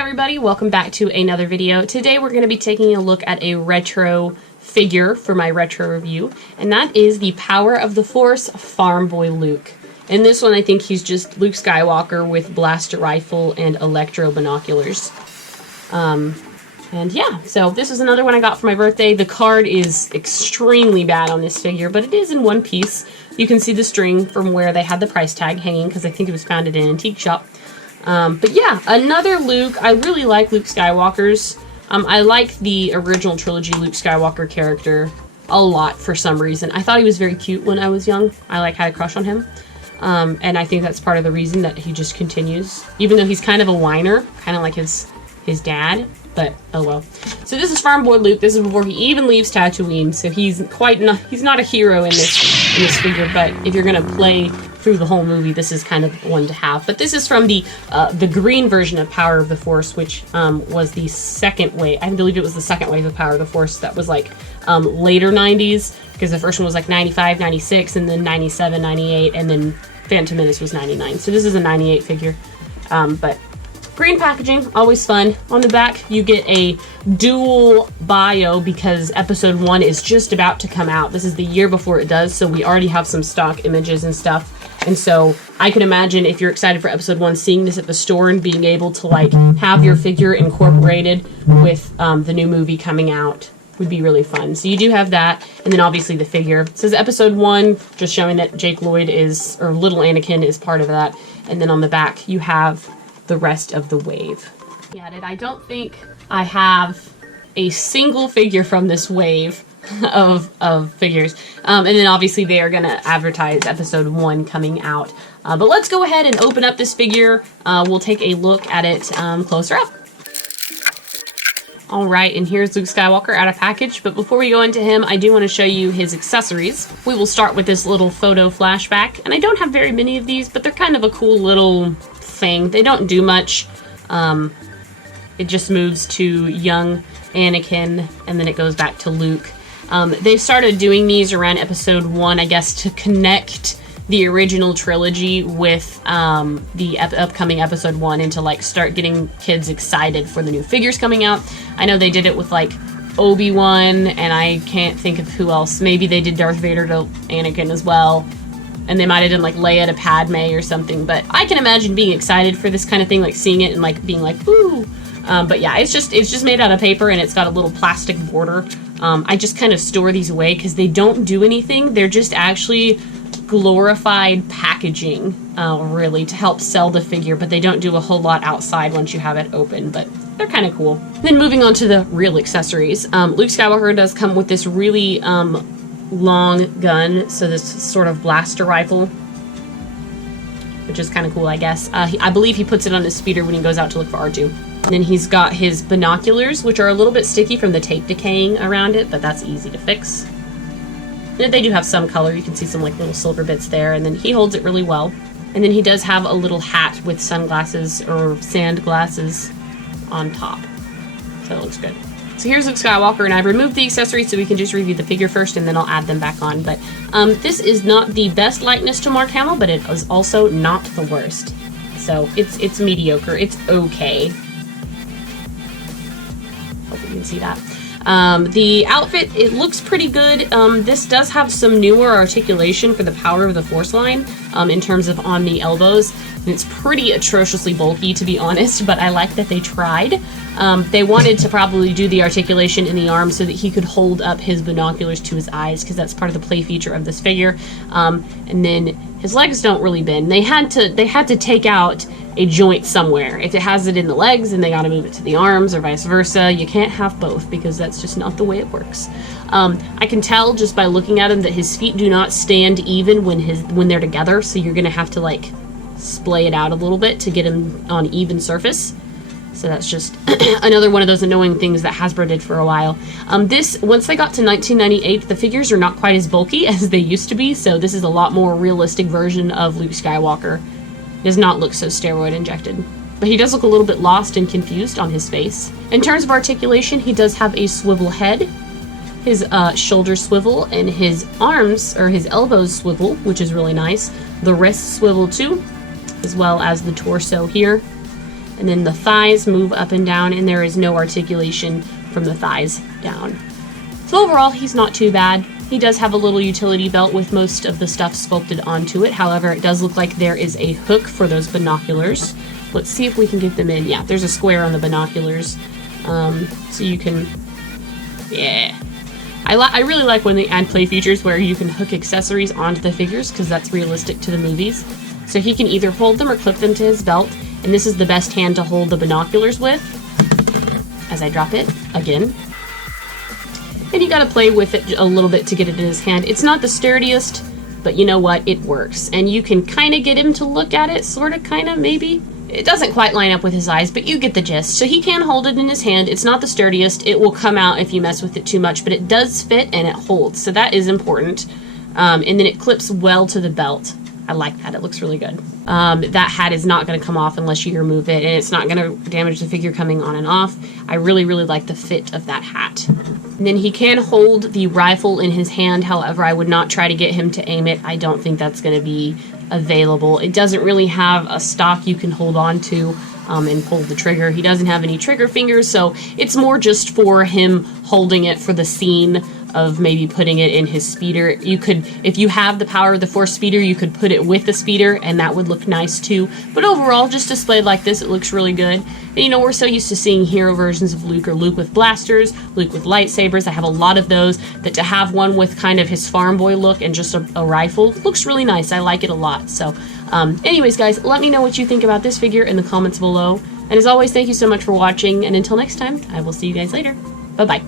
everybody, welcome back to another video. Today we're going to be taking a look at a retro figure for my retro review, and that is the Power of the Force Farmboy Luke. In this one I think he's just Luke Skywalker with blaster rifle and electro binoculars. And yeah, so this is another one I got for my birthday. The card is extremely bad on this figure, but it is in one piece. You can see the string from where they had the price tag hanging because I think it was found at an antique shop. But yeah, another Luke. I really like Luke Skywalker's. I like the original trilogy Luke Skywalker character a lot for some reason. I thought he was very cute when I was young. I had a crush on him. And I think that's part of the reason that he just continues. Even though he's kind of a whiner, kind of like his dad. But oh well. So this is Farmboy Luke. This is before he even leaves Tatooine. So he's not a hero in this figure. But if you're gonna play through the whole movie, this is kind of one to have. But this is from the green version of Power of the Force, which was the second wave. I believe it was the second wave of Power of the Force. That was like later 90s, because the first one was like 95, 96, and then 97, 98, and then Phantom Menace was 99. So this is a 98 figure. But green packaging, always fun. On the back, you get a dual bio because episode 1 is just about to come out. This is the year before it does, so we already have some stock images and stuff. And so I can imagine if you're excited for episode 1, seeing this at the store and being able to like have your figure incorporated with the new movie coming out would be really fun. So you do have that, and then obviously the figure. It says episode 1, just showing that Jake Lloyd is, or little Anakin is part of that. And then on the back, you have the rest of the wave. I don't think I have a single figure from this wave of figures. And then obviously they are going to advertise episode 1 coming out. But let's go ahead and open up this figure. We'll take a look at it closer up. Alright, and here's Luke Skywalker out of package, but before we go into him, I do want to show you his accessories. We will start with this little photo flashback, and I don't have very many of these, but they're kind of a cool little thing. They don't do much. It just moves to young Anakin, and then it goes back to Luke. They started doing these around episode 1, I guess, to connect the original trilogy with the upcoming episode 1 and to like start getting kids excited for the new figures coming out. I know they did it with like Obi-Wan, and I can't think of who else. Maybe they did Darth Vader to Anakin as well, and they might have done like Leia to Padme or something. But I can imagine being excited for this kind of thing, like seeing it and like being like, woo. But yeah, it's just made out of paper, and it's got a little plastic border. I just kind of store these away because they don't do anything. They're just actually glorified packaging, really, to help sell the figure, but they don't do a whole lot outside once you have it open, but they're kind of cool. Then moving on to the real accessories. Luke Skywalker does come with this really long gun, so this sort of blaster rifle, which is kind of cool, I guess. I believe he puts it on his speeder when he goes out to look for R2. And then he's got his binoculars, which are a little bit sticky from the tape decaying around it, but that's easy to fix. And they do have some color. You can see some like little silver bits there, and then he holds it really well. And then he does have a little hat with sunglasses or sand glasses on top. So it looks good. So here's Luke Skywalker, and I've removed the accessories so we can just review the figure first, and then I'll add them back on. But this is not the best likeness to Mark Hamill, but it is also not the worst. So it's mediocre. It's okay. Hope you can see that. The outfit, it looks pretty good. This does have some newer articulation for the Power of the Force line in terms of on the elbows. And it's pretty atrociously bulky, to be honest, but I like that they tried. They wanted to probably do the articulation in the arm so that he could hold up his binoculars to his eyes, because that's part of the play feature of this figure. And then his legs don't really bend. They had to take out a joint somewhere. If it has it in the legs, then they got to move it to the arms, or vice versa. You can't have both, because that's just not the way it works. I can tell just by looking at him that his feet do not stand even when they're together, so you're gonna have to like splay it out a little bit to get him on even surface. So that's just another one of those annoying things that Hasbro did for a while. Once they got to 1998, the figures are not quite as bulky as they used to be, so this is a lot more realistic version of Luke Skywalker. Does not look so steroid injected. But he does look a little bit lost and confused on his face. In terms of articulation, he does have a swivel head, his shoulders swivel, and his arms, or his elbows swivel, which is really nice. The wrists swivel too, as well as the torso here. And then the thighs move up and down, and there is no articulation from the thighs down. So overall, he's not too bad. He does have a little utility belt with most of the stuff sculpted onto it. However, it does look like there is a hook for those binoculars. Let's see if we can get them in. Yeah, there's a square on the binoculars. So you can, yeah. I really like when they add play features where you can hook accessories onto the figures, because that's realistic to the movies. So he can either hold them or clip them to his belt, and this is the best hand to hold the binoculars with, as I drop it again. And you gotta play with it a little bit to get it in his hand. It's not the sturdiest, but you know what? It works. And you can kind of get him to look at it, sort of, kind of, maybe. It doesn't quite line up with his eyes, but you get the gist. So he can hold it in his hand. It's not the sturdiest. It will come out if you mess with it too much, but it does fit and it holds. So that is important. And then it clips well to the belt. I like that. It looks really good. That hat is not going to come off unless you remove it, and it's not going to damage the figure coming on and off. I really, really like the fit of that hat. And then he can hold the rifle in his hand. However, I would not try to get him to aim it. I don't think that's going to be available. It doesn't really have a stock you can hold on to and pull the trigger. He doesn't have any trigger fingers, so it's more just for him holding it for the scene of maybe putting it in his speeder. You could, if you have the power of the Force speeder, you could put it with the speeder, and that would look nice too. But overall, just displayed like this, it looks really good. And you know, we're so used to seeing hero versions of Luke, or Luke with blasters, Luke with lightsabers. I have a lot of those, that to have one with kind of his farm boy look and just a rifle looks really nice. I like it a lot. So anyways, guys, let me know what you think about this figure in the comments below. And as always, thank you so much for watching, and until next time, I will see you guys later. Bye-bye.